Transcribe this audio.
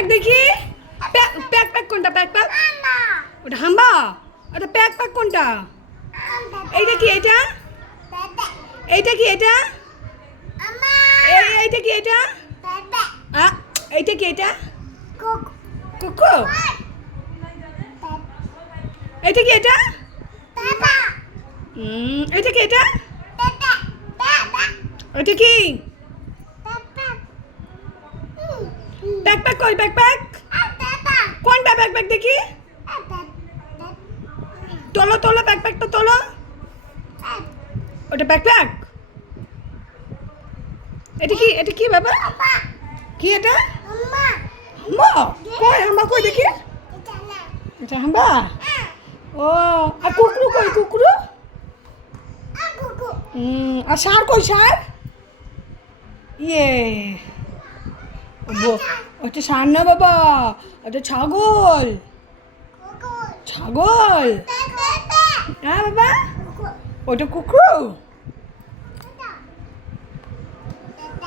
Pack দেখি। Pack pack pack কোনটা? Pack pack ওটা হাম্বা। ওটা প্যাক প্যাক কোনটা? এইটা কি? এটা এইটা কি? এটা এইটা কি? এটা এইটা কি? এটা কুকু। এইটা কি? এটা এইটা কি? এটা ওইটা কি? প্যাক প্যাক কই? প্যাক প্যাক কোনটা? প্যাক প্যাক দেখি। তোলো তোলো প্যাক প্যাকটা তোলো। ওটা প্যাক প্যাক। এটা কি? এটা কি বাবা? কি এটা? হাম্বা কই? হাম্বা কই দেখি। এটা হাম্বা। ও আর কুকরু কই? কুকরু। আর ষাঁড় কই? ষাঁড় ইয়ে ওটা ষাঁড় না বাবা, ওটা ছাগল। ছাগল হ্যাঁ বাবা, ওটা কুকুর।